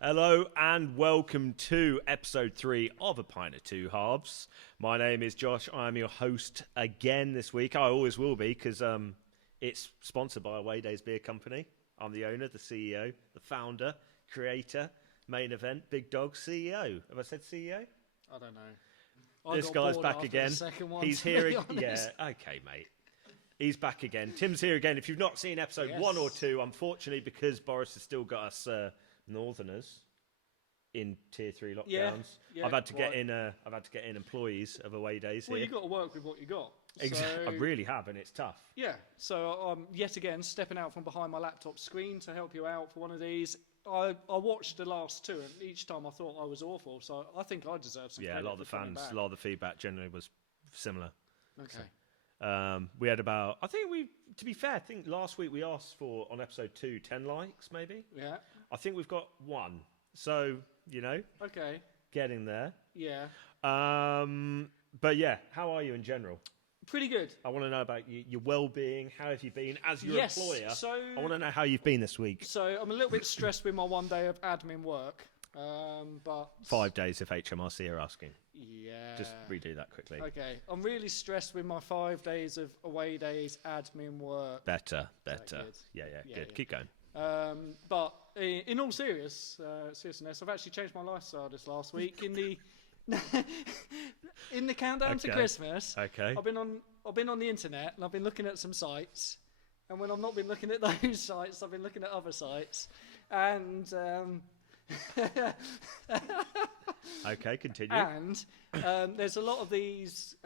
Hello and welcome to episode 3 of A Pint or Two Halves. My name is Josh. I am your host again this week. I always will be because it's sponsored by Away Days Beer Company. I'm the owner, the CEO, the founder, creator, main event, big dog, CEO. Have I said CEO? I don't know. This guy's back again. He's here. Yeah, okay, mate. He's back again. Tim's here again. If you've not seen episode 1 or 2, unfortunately, because Boris has still got us Northerners in tier 3 lockdowns. Yeah, I've had to get in. I've had to get in employees of Away Days here. Well, you've got to work with what you got. Exactly. So, I really have, and it's tough. Yeah. So I'm yet again stepping out from behind my laptop screen to help you out for one of these. I watched the last 2, and each time I thought I was awful. So I think I deserve some. Yeah, a lot of the fans, a lot of the feedback generally was similar. Okay. So, we had about. To be fair, I think last week we asked for on episode 2 10 likes, maybe. Yeah. I think we've got 1. So Okay. getting there. Yeah. But yeah, how are you in general? Pretty good. I want to know about your well-being. How have you been as your employer? So I want to know how you've been this week. So I'm a little bit stressed with my 1 day of admin work, but 5 days if HMRC are asking. Yeah. Just redo that quickly. Okay. I'm really stressed with my 5 days of Away Days admin work. Better. Good? Yeah, Yeah, good. yeah. Keep going. But in all seriousness, I've actually changed my lifestyle this last week in the in the countdown to Christmas. Okay. I've been on the internet and I've been looking at some sites, and when I've not been looking at those sites, I've been looking at other sites, and Okay, continue. and there's a lot of these.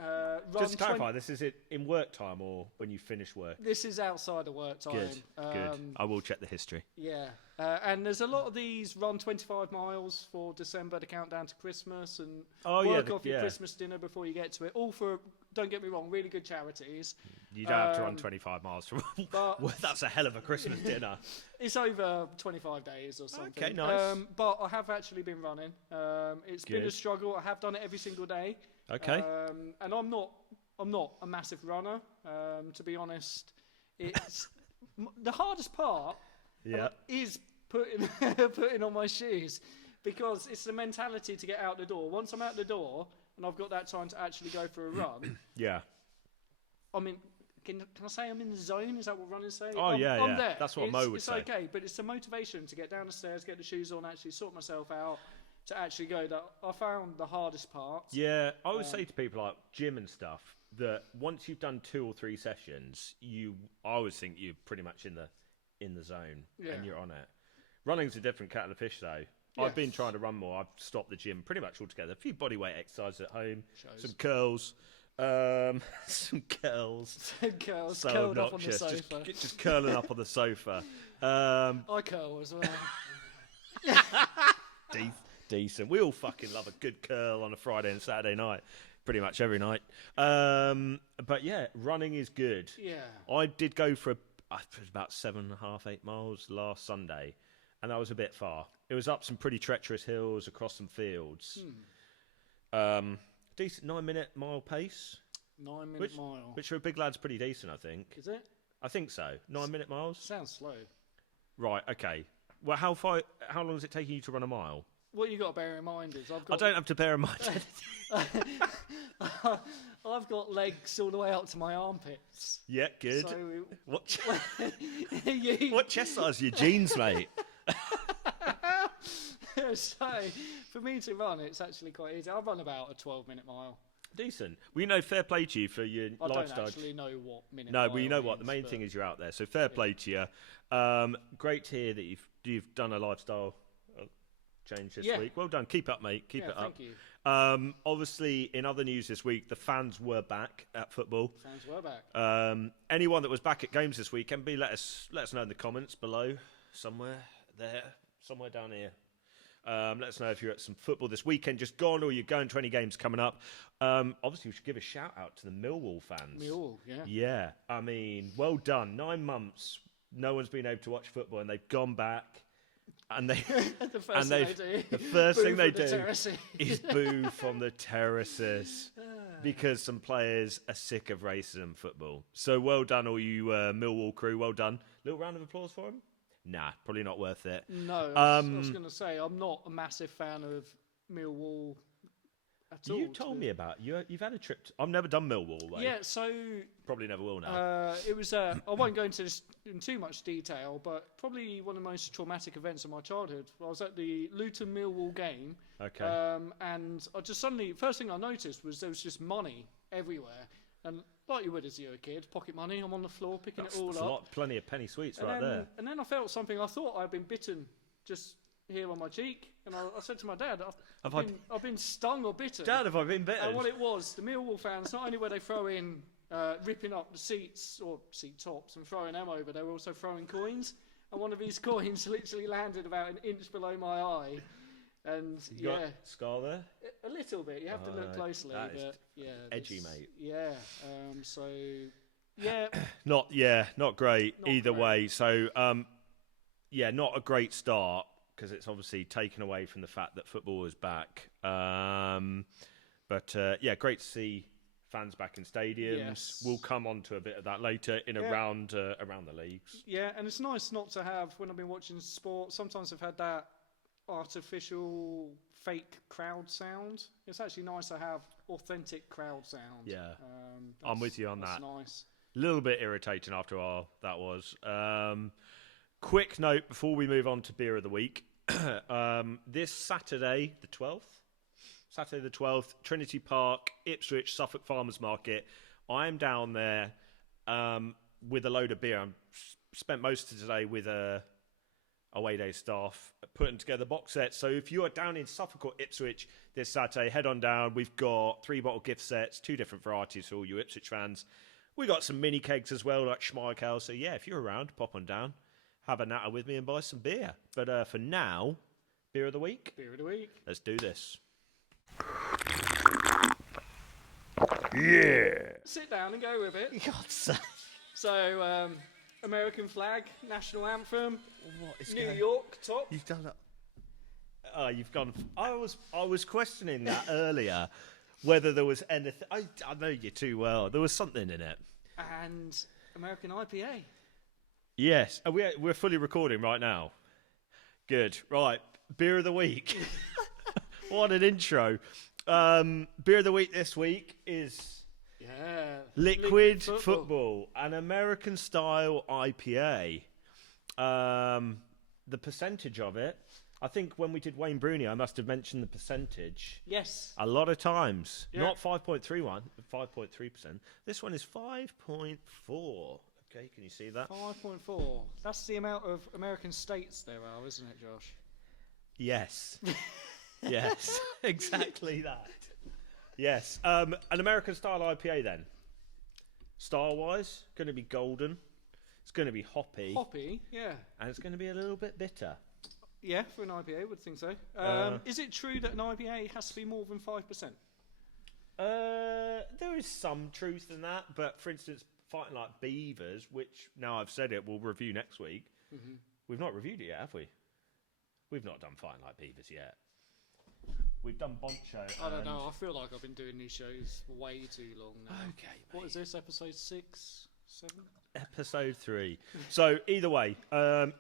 Just to clarify, this is it in work time or when you finish work? This is outside of work time. Good. I will check the history. Yeah, and there's a lot of these run 25 miles for December to count down to Christmas and work off your Christmas dinner before you get to it. All for, don't get me wrong, really good charities. You don't have to run 25 miles from. Well, that's a hell of a Christmas dinner. It's over 25 days or something. Okay, nice. But I have actually been running. It's been a struggle. I have done it every single day. Okay. And I'm not a massive runner. To be honest, it's the hardest part. Yeah. Is putting on my shoes, because it's the mentality to get out the door. Once I'm out the door and I've got that time to actually go for a run. Yeah. I mean, can I say I'm in the zone? Is that what runners say? Oh, I'm there. That's what Mo would say. It's okay, but it's the motivation to get down the stairs, get the shoes on, actually sort myself out, to actually go. That I found the hardest part. Yeah, I always say to people like gym and stuff that once you've done 2 or 3 sessions, I always think you're pretty much in the zone and you're on it. Running's a different kettle of fish though. Yeah. I've been trying to run more. I've stopped the gym pretty much altogether. A few bodyweight exercises at home, some curls. Some curls. So curled up on the sofa. Just curling up on the sofa. I curl as well. Decent. We all fucking love a good curl on a Friday and Saturday night. Pretty much every night. But yeah, running is good. Yeah. I did go for about 7.5, 8 miles last Sunday, and that was a bit far. It was up some pretty treacherous hills across some fields. Decent 9-minute mile pace. 9-minute mile. Which for a big lad's pretty decent, I think. Is it? I think so. 9-minute miles. Sounds slow. Right. Okay. Well, how long is it taking you to run a mile? What you got to bear in mind is I don't have to bear in mind anything. I've got legs all the way up to my armpits. Yeah, good. So, what chest size are your jeans, mate? So, for me to run, it's actually quite easy. I run about a 12-minute mile. Decent. Well, fair play to you for your lifestyle. I don't actually know what minute. No, but you know what? The main thing is you're out there. So fair play to you. Great to hear that you've done a lifestyle change this week. Well done. Keep up, mate. Keep it up. Thank you. Obviously, in other news this week, the fans were back at football. Fans were back. Anyone that was back at games this weekend, let us know in the comments below, somewhere down here. Let us know if you're at some football this weekend just gone, or you're going to any games coming up. Obviously, we should give a shout out to the Millwall fans. Millwall, yeah. Yeah, I mean, well done. 9 months, no one's been able to watch football, and they've gone back. And the first thing they do is boo from the terraces because some players are sick of racism football. So well done, all you Millwall crew. Well done. Little round of applause for them. nah, probably not worth it. No, I was going to say, I'm not a massive fan of Millwall at all. You told me about you've had a trip. I've never done Millwall. Though. Yeah, so probably never will now. it was. I won't go into this in too much detail, but probably one of the most traumatic events of my childhood. I was at the Luton Millwall game. Okay. And I just suddenly, first thing I noticed was there was just money everywhere, and like you would as you're a kid, pocket money. I'm on the floor picking it all up. Plenty of penny sweets and right there. And then I felt something. I thought I'd been bitten just here on my cheek, and I said to my dad, I've been stung or bitten. Dad, have I been bitten? And what it was, the Millwall fans, not only were they throwing, ripping up the seats or seat tops and throwing them over, they were also throwing coins. And one of these coins literally landed about an inch below my eye. And you got a scar there? A little bit. You have to look closely. But edgy, mate. Yeah. So yeah. Not great either way. So not a great start because it's obviously taken away from the fact that football is back. But great to see fans back in stadiums. Yes. We'll come on to a bit of that later around the leagues. Yeah, and it's nice not to have, when I've been watching sport, sometimes I've had that artificial fake crowd sound. It's actually nice to have authentic crowd sound. Yeah, I'm with you on that. That's nice. A little bit irritating after a while, that was. Quick note before we move on to Beer of the Week. This Saturday the 12th, Trinity Park, Ipswich, Suffolk Farmers Market. I'm down there with a load of beer. I spent most of today with away day staff putting together box sets. So if you are down in Suffolk or Ipswich this Saturday, head on down. We've got 3-bottle gift sets, 2 different varieties for all you Ipswich fans. We got some mini kegs as well, like Schmeichel. So yeah, if you're around, pop on down, have a natter with me and buy some beer. But for now, Beer of the Week. Beer of the Week. Let's do this. Yeah. Sit down and go with it. God's sake. So, American flag, national anthem. What is New York top. You've done it. Oh, you've gone. I was questioning that earlier, whether there was anything. I know you too well. There was something in it. And American IPA. Yes, we're fully recording right now. Good. Right, Beer of the Week. What an intro. Beer of the Week this week is Liquid Football, an American style IPA. The percentage of it, I think when we did Wayne Bruni, I must have mentioned the percentage. Yes. A lot of times. Yeah. Not 5.31, 5.3%. This one is 5.4. Okay, can you see that? 5.4. That's the amount of American states there are, isn't it, Josh? Yes. Yes, exactly that. Yes. An American style IPA then. Style-wise, going to be golden. It's going to be hoppy. Hoppy, yeah. And it's going to be a little bit bitter. Yeah, for an IPA, would think so. Is it true that an IPA has to be more than 5%? There is some truth in that, but for instance, Fighting Like Beavers, which now I've said it, we'll review next week. Mm-hmm. We've not reviewed it yet, have we? We've not done Fighting Like Beavers yet. We've done Boncho. I don't know. I feel like I've been doing these shows way too long now. Okay, mate. What is this, episode 6, 7? Episode 3. So either way,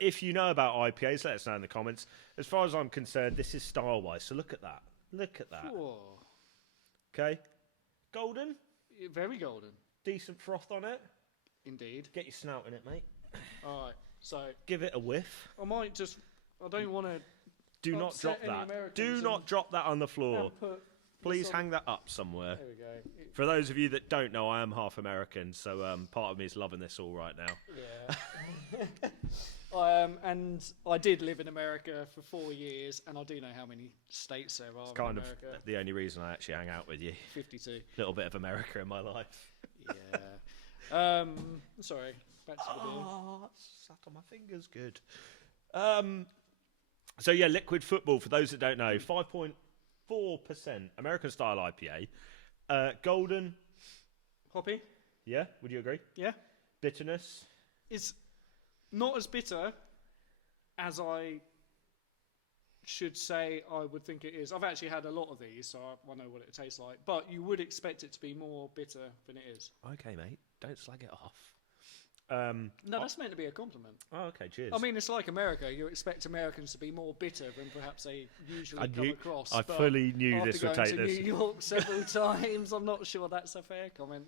if you know about IPAs, let us know in the comments. As far as I'm concerned, this is style-wise. So look at that. Look at that. Whoa. Okay. Golden. Very golden. Decent froth on it. Indeed. Get your snout in it, mate. All right. So give it a whiff. I might just. I don't want to. Do not drop that. Do not drop that on the floor. Please hang that up somewhere. There we go. For those of you that don't know, I am half American, so part of me is loving this all right now. Yeah. And I did live in America for 4 years, and I do know how many states there are. It's kind of the only reason I actually hang out with you. 52. A little bit of America in my life. Yeah. Sorry. Back to the beer. Sat on my fingers. Good. So yeah, Liquid Football, for those that don't know, 5.4% American style IPA. Golden. Hoppy. Yeah, would you agree? Yeah. Bitterness. It's not as bitter as I should say I would think it is. I've actually had a lot of these, so I know what it tastes like. But you would expect it to be more bitter than it is. Okay, mate. Don't slag it off. No, that's meant to be a compliment. Oh, okay, cheers. I mean, it's like America. You expect Americans to be more bitter than perhaps they usually come across. I fully knew this would take this. After going to New York several times, I'm not sure that's a fair comment.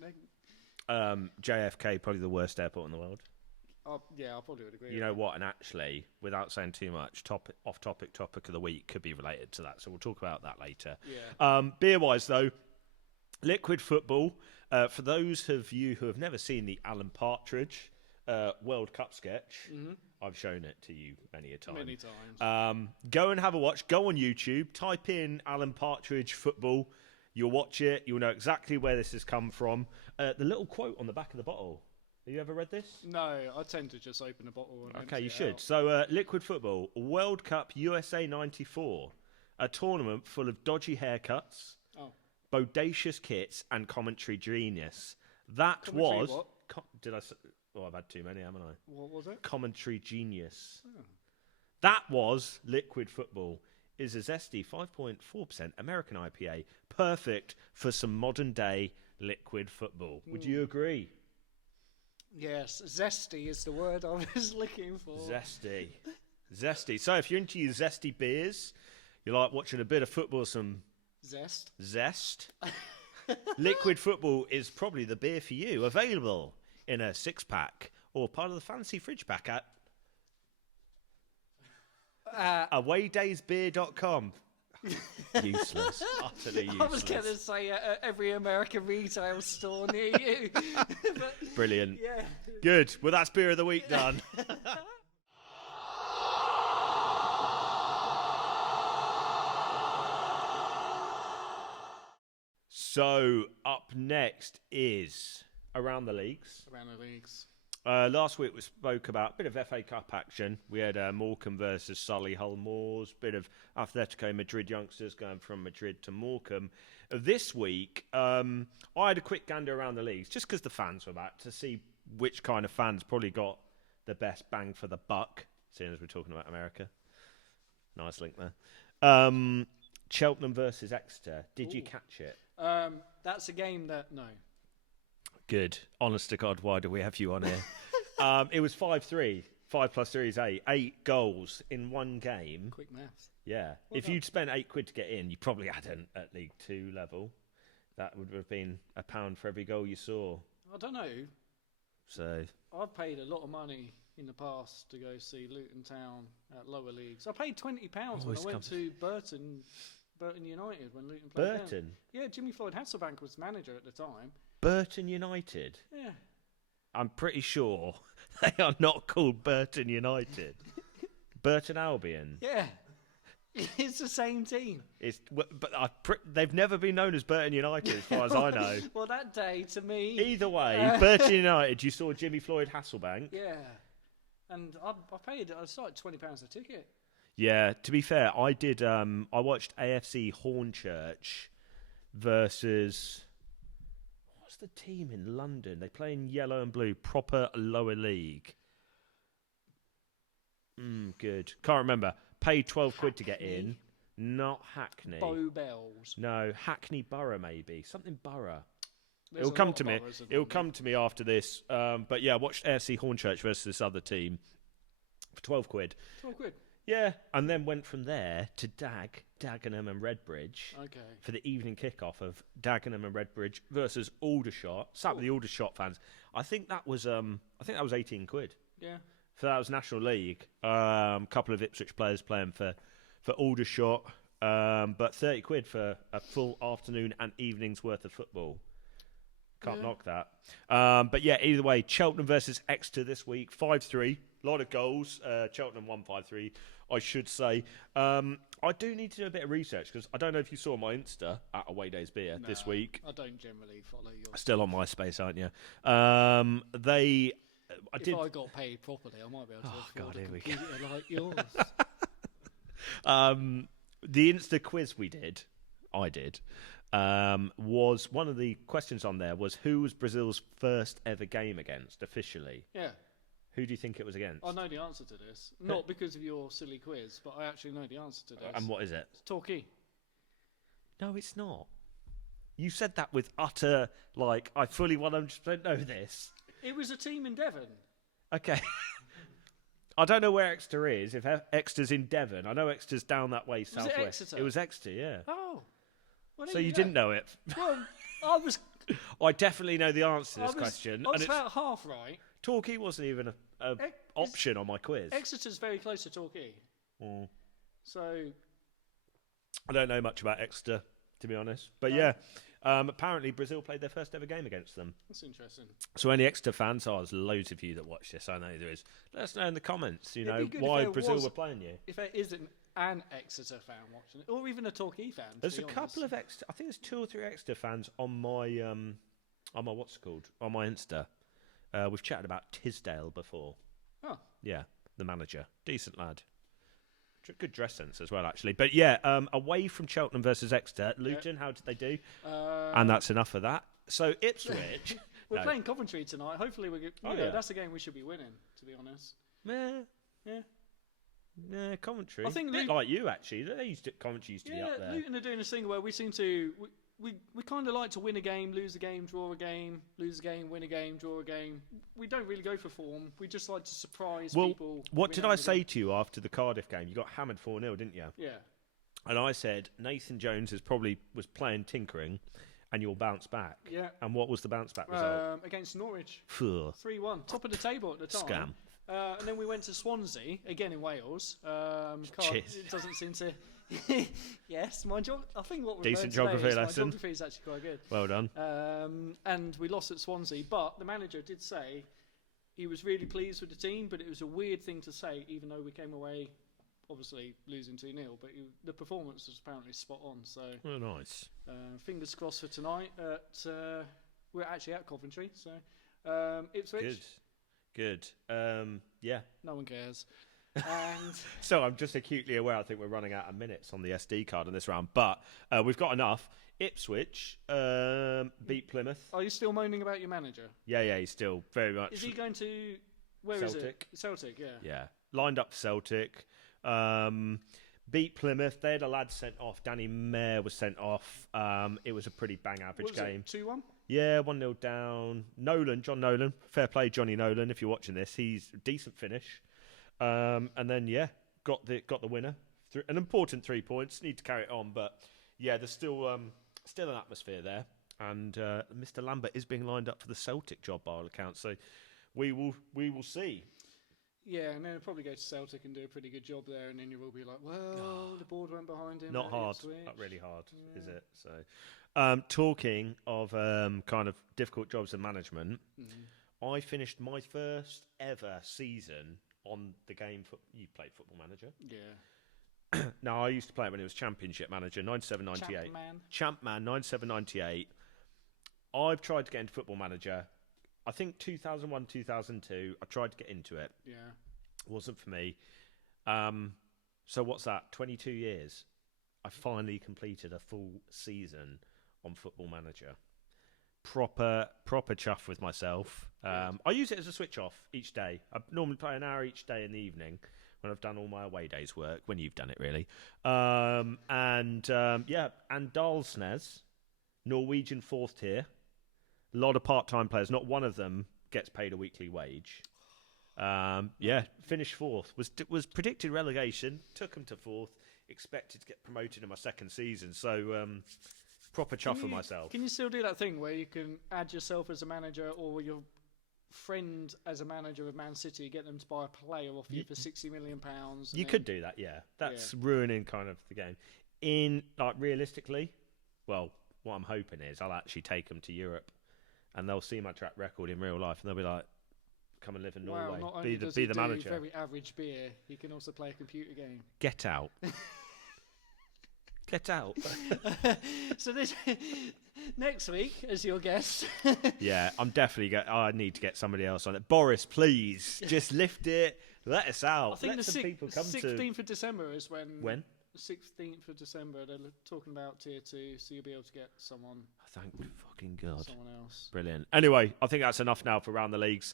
JFK, probably the worst airport in the world. Yeah, I probably would agree. You know what? And actually, without saying too much, topic of the week could be related to that. So we'll talk about that later. Yeah. Beer-wise, though, Liquid Football. For those of you who have never seen the Alan Partridge World Cup sketch, I've shown it to you many a time. Many times. Go and have a watch. Go on YouTube. Type in Alan Partridge Football. You'll watch it. You'll know exactly where this has come from. The little quote on the back of the bottle. Have you ever read this? No, I tend to just open a bottle and okay, you should. Out. So, Liquid Football, World Cup USA 94, a tournament full of dodgy haircuts, bodacious kits, and commentary genius. That was... What? Did I say... Oh, I've had too many, haven't I? What was it? Commentary genius. Oh. That was Liquid Football. Is a zesty 5.4% American IPA, perfect for some modern-day Liquid Football. Would you agree? Yes, zesty is the word I was looking for. Zesty. Zesty. So if you're into your zesty beers, you like watching a bit of football, some... Zest. Liquid Football is probably the beer for you. Available in a 6-pack or part of the fancy fridge pack at awaydaysbeer.com. Useless. Utterly useless. I was going to say every American retail store near you. Brilliant. Yeah. Good. Well, that's Beer of the Week done. So, up next is Around the Leagues. Around the Leagues. Last week we spoke about a bit of FA Cup action. We had Morecambe versus Solihull Moors, bit of Atletico Madrid youngsters going from Madrid to Morecambe. This week, I had a quick gander around the leagues, just because the fans were back, to see which kind of fans probably got the best bang for the buck, seeing as we're talking about America. Nice link there. Cheltenham versus Exeter. Did you catch it? That's a game that... No. Good. Honest to God, why do we have you on here? It was 5-3. 5 plus 3 is 8. 8 goals in one game. Quick maths. Yeah. If you'd spent £8 to get in, you probably hadn't at League 2 level. That would have been £1 for every goal you saw. I don't know. So I've paid a lot of money in the past to go see Luton Town at lower leagues. I paid £20 when I went to Burton United when Luton played Burton? Down. Yeah, Jimmy Floyd Hasselbank was manager at the time. Burton United? Yeah. I'm pretty sure they are not called Burton United. Burton Albion? Yeah. It's the same team. But they've never been known as Burton United as far as I know. Well, that day, to me... Either way, Burton United, you saw Jimmy Floyd Hasselbank. Yeah. And I started £20 a ticket. Yeah, to be fair, I did. I watched AFC Hornchurch versus... What's the team in London? They play in yellow and blue, proper lower league. Good. Can't remember. Paid £12 to get in. Not Hackney. Bow Bells. No, Hackney Borough maybe. Something Borough. It'll come to me. It'll come to me after this. But yeah, I watched AFC Hornchurch versus this other team for £12. £12. Yeah, and then went from there to Dagenham and Redbridge for the evening kickoff of Dagenham and Redbridge versus Aldershot. Sat with the Aldershot fans. I think that was £18. Yeah. So that was National League. Couple of Ipswich players playing for Aldershot, but £30 for a full afternoon and evening's worth of football. Can't knock that. But yeah, either way, Cheltenham versus Exeter this week, 5-3. A lot of goals. Cheltenham won 5-3, I should say. I do need to do a bit of research because I don't know if you saw my Insta at Away Days Beer this week. I don't generally follow your... Still on MySpace, aren't you? If I got paid properly, I might be able to afford a computer like yours. The Insta quiz I did, was one of the questions on there was who was Brazil's first ever game against officially? Yeah. Who do you think it was against? I know the answer to this. Not because of your silly quiz, but I actually know the answer to this. And what is it? It's Torquay. No, it's not. You said that with utter, I fully 100% know this. It was a team in Devon. Okay. I don't know where Exeter is. If Exeter's in Devon, I know Exeter's down that way southwest. Was it Exeter? It was Exeter, yeah. Oh. Well, So you didn't know it? Well, I was. I definitely know the answer to this question. I was about half right. Torquay wasn't even an option on my quiz. Exeter's very close to Torquay. Mm. So. I don't know much about Exeter, to be honest. But apparently Brazil played their first ever game against them. That's interesting. So any Exeter fans, there's loads of you that watch this, I know there is. Let us know in the comments, why Brazil were playing you. If there isn't an Exeter fan watching it, or even a Torquay fan. There's a couple of Exeter, I think there's 2 or 3 Exeter fans on my, on my Insta. We've chatted about Tisdale before. Oh. Yeah, the manager. Decent lad. Good dress sense as well, actually. But yeah, away from Cheltenham versus Exeter, Luton, how did they do? And that's enough of that. So Ipswich. We're playing Coventry tonight. Hopefully we get. That's a game we should be winning, to be honest. Yeah, Coventry. I think a bit like you, actually. Coventry used to be up there. Luton are doing this thing where we seem to. We kind of like to win a game, lose a game, draw a game, lose a game, win a game, draw a game. We don't really go for form. We just like to surprise people. What did I say to you after the Cardiff game? You got hammered 4-0, didn't you? Yeah. And I said Nathan Jones was playing tinkering, and you'll bounce back. Yeah. And what was the bounce back result? Against Norwich. 3-1. Top of the table at the time. Scam. And then we went to Swansea, again in Wales. It doesn't seem to... Yes, I think what we're decent geography lesson. My geography is actually quite good. Well done. And we lost at Swansea, but the manager did say he was really pleased with the team, but it was a weird thing to say, even though we came away, obviously losing 2-0. But the performance was apparently spot on. So, nice. Fingers crossed for tonight. We're actually at Coventry, so Ipswich. Good. Yeah. No one cares. And so I'm just acutely aware. I think we're running out of minutes on the SD card in this round, but we've got enough. Ipswich beat Plymouth. Are you still moaning about your manager? Yeah, he's still very much. Is he going to? Where Celtic. is it? Celtic, yeah. Yeah, lined up for Celtic. Beat Plymouth. They had a lad sent off. Danny Mayer was sent off. It was a pretty bang average game. 2-1. Yeah, 1-0 down. John Nolan. Fair play, Johnny Nolan. If you're watching this, he's a decent finish. And then got the winner. An important 3 points. Need to carry it on, but there's still an atmosphere there. And Mr. Lambert is being lined up for the Celtic job by all accounts. So we will see. Yeah, and then he'll probably go to Celtic and do a pretty good job there, and then you will be like, well, the board went behind him. Not hard, not really hard, is it? So, talking of kind of difficult jobs in management, I finished my first ever season on the game. You played Football Manager? Yeah. No, I used to play it when it was Championship Manager, 97-98. Champman, 97-98. I've tried to get into Football Manager. I think 2001, 2002, I tried to get into it. Yeah. Wasn't for me. So what's that? 22 years. I finally completed a full season on Football Manager. Proper chuff with myself. I use it as a switch off each day. I normally play an hour each day in the evening when I've done all my away days work, when you've done it really. And Dalsnes, Norwegian 4th tier. A lot of part-time players. Not one of them gets paid a weekly wage. Finished 4th. Was predicted relegation. Took them to 4th. Expected to get promoted in my second season. So proper chuff for myself. Can you still do that thing where you can add yourself as a manager or your friend as a manager of Man City, get them to buy a player off you for £60 million? You could do that, yeah. That's ruining kind of the game. Realistically, well, what I'm hoping is I'll actually take them to Europe. And they'll see my track record in real life, and they'll be like, "Come and live in Norway. Not only be the do manager." Very average beer. He can also play a computer game. Get out. Get out. So this next week, as your guest. Yeah, I'm definitely. I need to get somebody else on it. Boris, please, just lift it. Let us out. I think the people come 16th of December is when. When? 16th of December, they're talking about tier 2, so you'll be able to get someone. Thank fucking God. Someone else. Brilliant. Anyway, I think that's enough now for Round the Leagues.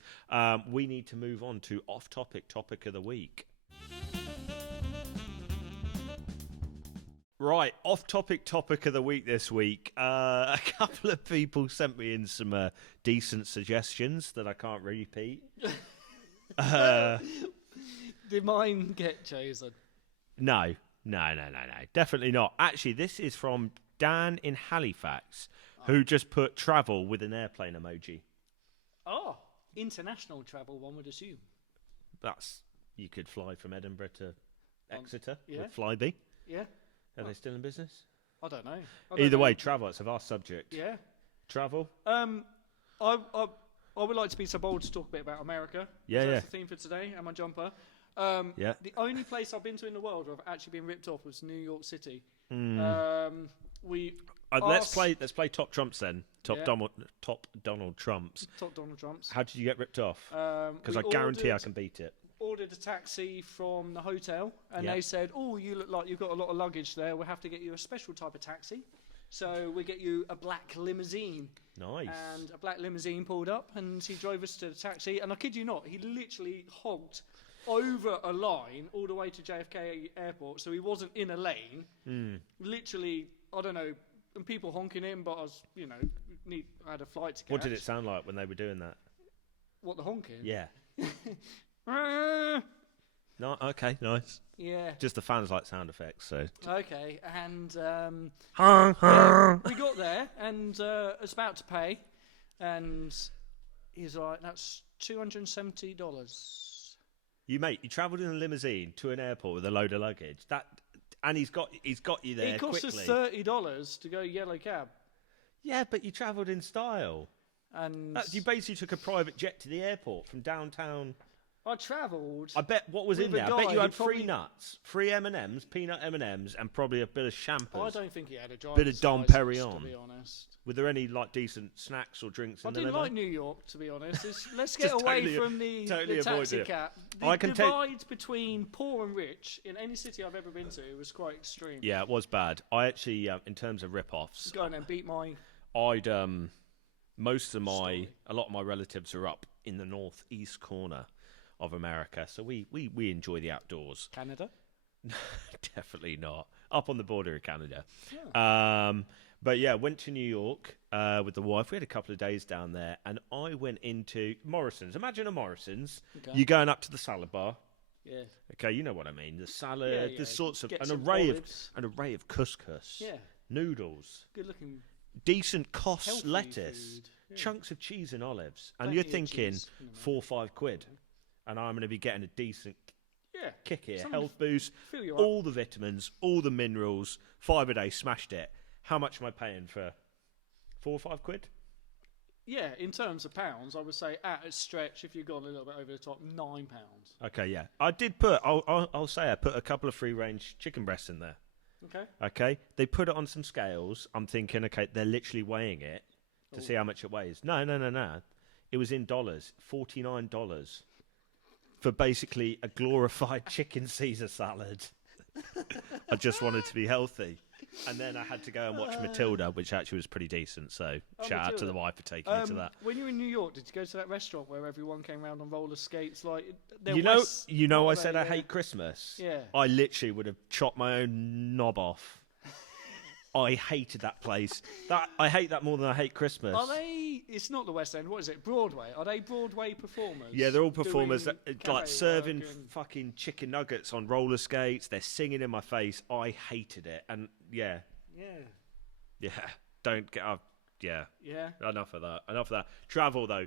We need to move on to off-topic topic of the week. Right, off-topic topic of the week this week. A couple of people sent me in some decent suggestions that I can't repeat. Did mine get chosen? No. Definitely not. Actually, this is from Dan in Halifax, who just put travel with an airplane emoji. Oh, international travel, one would assume. You could fly from Edinburgh to Exeter yeah. with Flybe. Yeah. Are they still in business? I don't know. Either way, travel. It's a vast subject. Yeah. Travel. I would like to be so bold to talk a bit about America. Yeah, That's the theme for today, and my jumper. Yeah. The only place I've been to in the world where I've actually been ripped off was New York City. Let's play top trumps then. Top Donald Trumps. Top Donald Trumps. How did you get ripped off? Because I guarantee I can beat it. Ordered a taxi from the hotel, and Yeah. they said, "Oh, you look like you've got a lot of luggage there. We'll have to get you a special type of taxi. So we get you a black limousine." Nice. And a black limousine pulled up, and he drove us to the taxi. And I kid you not, he literally hogged over a line all the way to JFK Airport, so he wasn't in a lane. Literally, I don't know, and people honking him, but I was, I had a flight to catch. What did it sound like when they were doing that? What, the honking? Yeah. No, okay, nice. Yeah. Just the fans like sound effects, so. Okay, and Yeah, we got there, and was about to pay, and he's like, "That's $270." You travelled in a limousine to an airport with a load of luggage. And he's got you there. It cost quickly. us $30 to go yellow cab. Yeah, but you travelled in style. And You basically took a private jet to the airport from downtown. I travelled. I bet what was with in there. a I bet guy you had who free probably- nuts, free M&Ms, peanut M&Ms, and probably a bit of champers. I don't think he had a driver's Bit of Dom license, Perignon. to be honest. Were there any decent snacks or drinks I in the didn't limo? like New York, to be honest. Let's get Just away totally- from the totally avoid taxi it. cab. The I can tell- divide between poor and rich in any city I've ever been to was quite extreme. Yeah, it was bad. I actually, in terms of rip-offs, Go on and beat my... a lot of my relatives are up in the northeast corner of America, so we enjoy the outdoors. Canada? Definitely not. Up on the border of Canada. Yeah. But yeah, went to New York with the wife. We had a couple of days down there, and I went into Morrison's. Imagine a Morrison's. Okay. You're going up to the salad bar. Yeah. Okay, you know what I mean. The salad, Yeah. the sorts of Get an some array olives. of couscous, Yeah. noodles, Good looking. decent cost Healthy lettuce, food. Yeah. chunks of cheese and olives, and Plenty you're of thinking cheese in America. 4 or 5 quid, and I'm going to be getting a decent Yeah. kick here, Something health boost, fill you up. all the vitamins, all the minerals, 5 a day, smashed it. How much am I paying for 4 or 5 quid? Yeah, in terms of pounds, I would say at a stretch, if you've gone a little bit over the top, £9. Okay, yeah, I did put. I'll say I put a couple of free range chicken breasts in there. Okay. Okay, they put it on some scales. I'm thinking, okay, they're literally weighing it to see how much it weighs. No. It was in dollars, $49 for basically a glorified chicken Caesar salad. I just wanted to be healthy. And then I had to go and watch Matilda, which actually was pretty decent. So shout out to the wife for taking me to that. When you were in New York, did you go to that restaurant where everyone came around on roller skates? Like, I said I hate Christmas. Yeah. I literally would have chopped my own knob off. I hated that place. I hate that more than I hate Christmas. Are they? It's not the West End. What is it? Broadway? Are they Broadway performers? Yeah, they're all performers doing that cafe like serving work and- fucking chicken nuggets on roller skates. They're singing in my face. I hated it, and yeah, don't get up. Yeah, Yeah. enough of that. Travel though.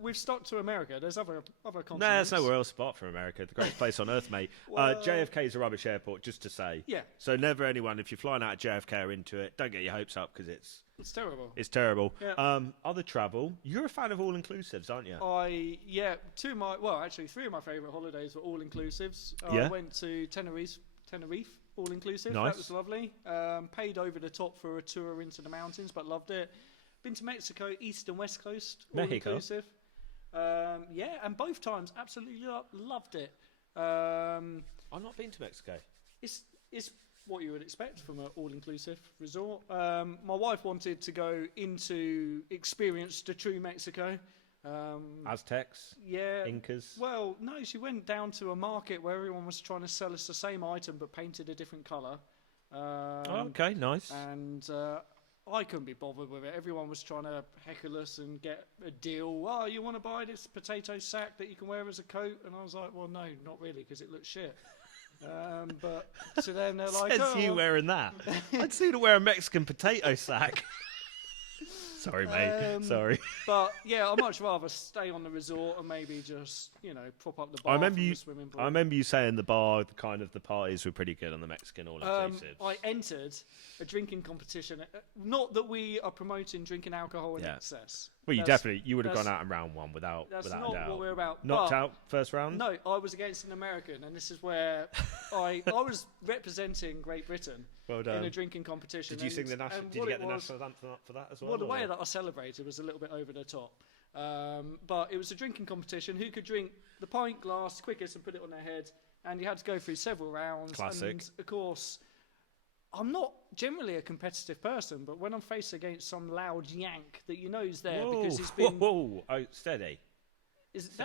We've stuck to America. There's other continents. No, there's nowhere else apart from America. The greatest place on earth, mate. Well- JFK is a rubbish airport, just to say. Yeah. So never anyone, if you're flying out of JFK or into it, don't get your hopes up because it's It's terrible. terrible. Yeah. Other travel, you're a fan of all-inclusives, aren't you? Actually, 3 of my favourite holidays were all inclusives. Yeah. I went to Tenerife, all inclusive. Nice. That was lovely. Paid over the top for a tour into the mountains, but loved it. Been to Mexico, East and West Coast, all Mexico. inclusive. And both times absolutely loved it. I've not been to Mexico. It's what you would expect from an all-inclusive resort. My wife wanted to go experience the true Mexico. Aztecs, Yeah. Incas. Well, no, she went down to a market where everyone was trying to sell us the same item but painted a different colour. Okay, nice. And I couldn't be bothered with it. Everyone was trying to heckle us and get a deal. Oh, you want to buy this potato sack that you can wear as a coat? And I was like, well, no, not really, because it looks shit. But to them, they're like, Says you wearing that. I'd sooner wear a Mexican potato sack. Sorry, mate. Sorry. But yeah, I'd much rather stay on the resort and maybe just, prop up the bar from the swimming pool. I remember you saying the parties were pretty good on the Mexican all-inclusive. I entered a drinking competition. Not that we are promoting drinking alcohol in excess. Well, you would have gone out in round one without a doubt. That's not what we're about. Knocked out first round? No, I was against an American, and this is where I was representing Great Britain. Well done. In a drinking competition. Did you sing the national? Did you get the national anthem up for that as well? Well, the way that I celebrated was a little bit over the top. But it was a drinking competition. Who could drink the pint glass quickest and put it on their head? And you had to go through several rounds. Classic. And of course, I'm not generally a competitive person, but when I'm faced against some loud yank that you know is there because he's been. Whoa, oh, steady.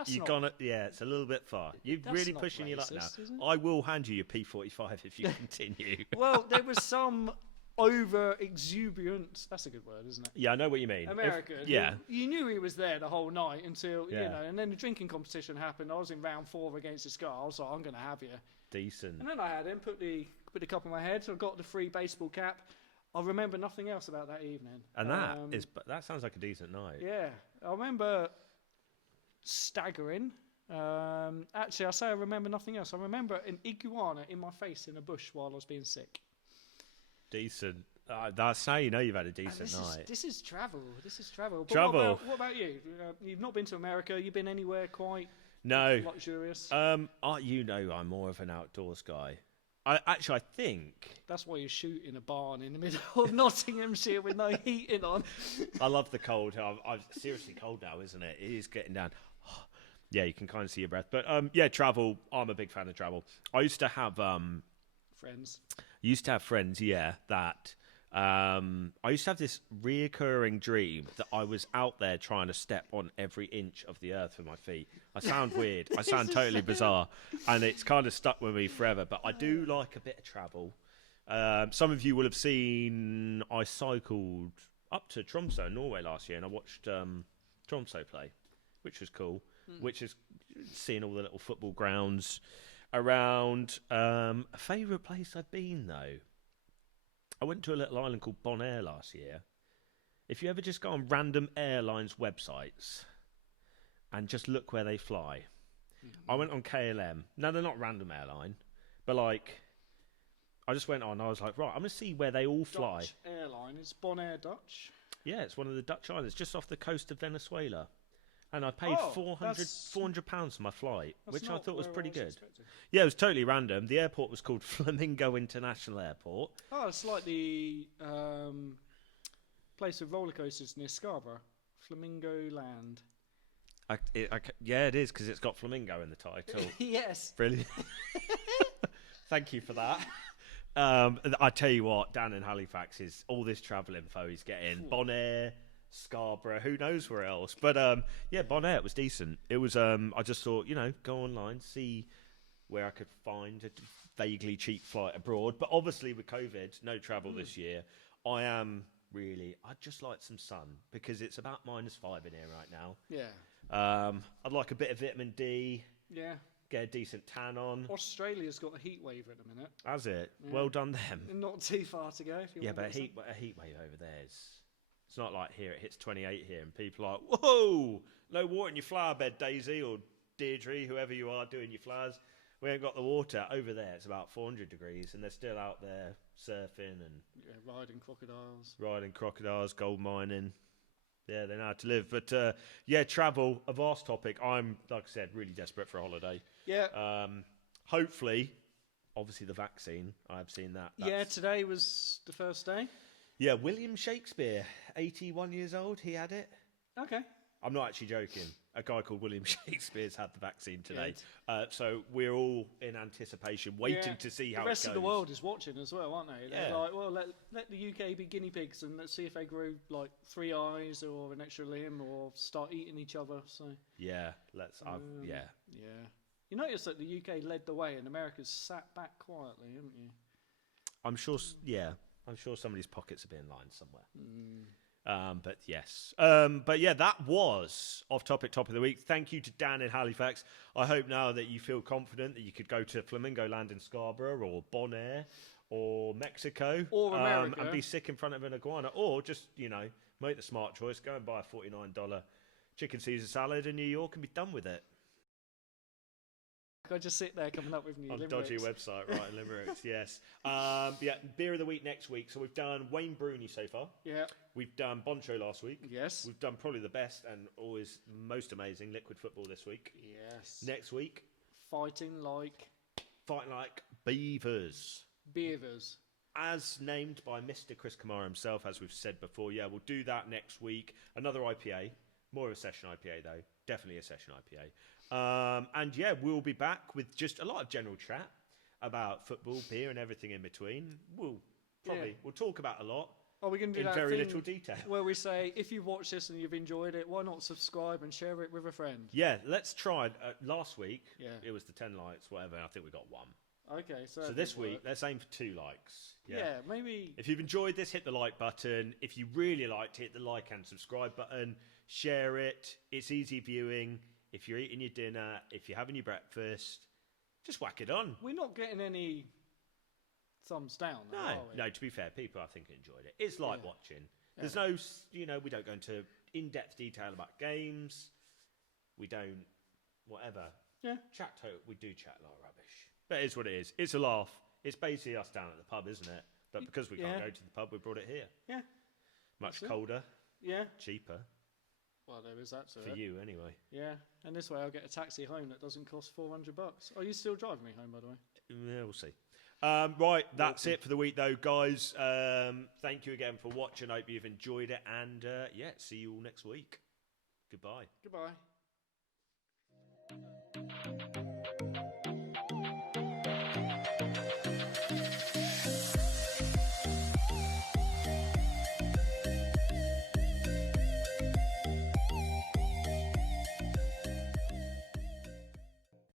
You've gone it, yeah, it's a little bit far. You're really pushing your luck now. I will hand you your P45 if you continue. Well, there was some over exuberant. That's a good word, isn't it? Yeah, I know what you mean. American. You knew he was there the whole night until and then the drinking competition happened. I was in round 4 against this guy. I was like, I'm going to have you. Decent. And then I had him put the cup on my head. So I got the free baseball cap. I remember nothing else about that evening. And that sounds like a decent night. Yeah, I remember staggering. Actually, I say I remember nothing else. I remember an iguana in my face in a bush while I was being sick. Decent. That's how you know you've had a decent night. This is travel. But travel. What about you? You've not been to America. You've been anywhere quite luxurious? I'm more of an outdoors guy. I think that's why you shoot in a barn in the middle of Nottinghamshire with no heating on. I love the cold. I'm seriously cold now, isn't it? It is getting down. Yeah, you can kind of see your breath. But travel. I'm a big fan of travel. I used to have friends. That I used to have this reoccurring dream that I was out there trying to step on every inch of the earth with my feet. I sound weird. I sound totally bizarre. And it's kind of stuck with me forever. But I do like a bit of travel. Some of you will have seen I cycled up to Tromsø, Norway last year, and I watched Tromsø play, which was cool. Which is seeing all the little football grounds around. A favourite place I've been, though, I went to a little island called Bonaire last year. If you ever just go on random airlines websites and just look where they fly. I went on KLM. No, they're not random airline, but I just went on. I was like, right, I'm going to see where they all fly. Dutch airline. Is Bonaire Dutch? Yeah, it's one of the Dutch islands, just off the coast of Venezuela. And I paid £400 for my flight, which I thought was pretty good. Yeah, it was totally random. The airport was called Flamingo International Airport. Oh, it's like the place with roller coasters near Scarborough. Flamingo Land. It is, because it's got flamingo in the title. Yes. Brilliant. Thank you for that. I tell you what, Dan in Halifax is all this travel info he's getting. Bonaire, Scarborough, who knows where else. But Bonaire, it was decent. It was I just thought, go online, see where I could find a vaguely cheap flight abroad. But obviously with COVID, no travel this year. I'd just like some sun, because it's about -5 in here right now. Yeah. I'd like a bit of vitamin D. Yeah. Get a decent tan on. Australia's got a heat wave at the minute. Has it? Yeah. Well done them. Not too far to go. But a heat wave over there is... It's not like here, it hits 28 here, and people are like, whoa, no water in your flower bed, Daisy, or Deirdre, whoever you are doing your flowers. We ain't got the water. Over there, it's about 400 degrees, and they're still out there surfing and... Yeah, riding crocodiles, gold mining. Yeah, they know how to live. But, travel, a vast topic. I'm, like I said, really desperate for a holiday. Yeah. Hopefully, obviously the vaccine, I've seen that. Today was the first day. Yeah, William Shakespeare, 81 years old, he had it. Okay. I'm not actually joking. A guy called William Shakespeare's had the vaccine today. So we're all in anticipation, waiting to see how it goes. The rest of the world is watching as well, aren't they? Yeah. They're like, well, let the UK be guinea pigs, and let's see if they grow like 3 eyes or an extra limb or start eating each other. So yeah, Yeah. You notice that the UK led the way and America's sat back quietly, haven't you? I'm sure, yeah. I'm sure somebody's pockets are being lined somewhere. Mm. But yes. But yeah, that was Off Topic Top of the Week. Thank you to Dan in Halifax. I hope now that you feel confident that you could go to Flamingo Land in Scarborough or Bonaire or Mexico Or America. and be sick in front of an iguana, or just, make the smart choice, go and buy a $49 chicken Caesar salad in New York and be done with it. I just sit there coming up with new On limericks. dodgy website, right? Limericks, yes. Yeah, beer of the week next week. So we've done Wayne Bruni so far. Yeah. We've done Boncho last week. Yes. We've done probably the best and always most amazing Liquid Football this week. Yes. Next week, Fighting like beavers. beavers. As named by Mr. Chris Kamara himself, as we've said before. Yeah, we'll do that next week. Another IPA. More of a session IPA, though. Definitely a session IPA. And yeah, we'll be back with just a lot of general chat about football, beer, and everything in between. We'll talk about a lot. Oh, we're going to do in that very thing little detail. where we say, if you've watched this and you've enjoyed it, why not subscribe and share it with a friend? Yeah, let's try. Last week, Yeah. it was the 10 likes, whatever. And I think we got 1. Okay, so this week, let's aim for 2 likes. Yeah, maybe. If you've enjoyed this, hit the like button. If you really liked it, hit the like and subscribe button. Share it. It's easy viewing. If you're eating your dinner, if you're having your breakfast, just whack it on. We're not getting any thumbs down, though, are we? No, to be fair, people I think enjoyed it. It's like watching. There's no, we don't go into in-depth detail about games. We don't, whatever. Yeah. We do chat a lot of rubbish. But it is what it is. It's a laugh. It's basically us down at the pub, isn't it? But because we can't go to the pub, we brought it here. Yeah. Much colder. Yeah. Cheaper. Well, there is that to For it. you, anyway. Yeah, and this way I'll get a taxi home that doesn't cost $400. Are you still driving me home, by the way? Yeah, we'll see. Right, that's it for the week, though, guys. Thank you again for watching. Hope you've enjoyed it. And, see you all next week. Goodbye. Goodbye.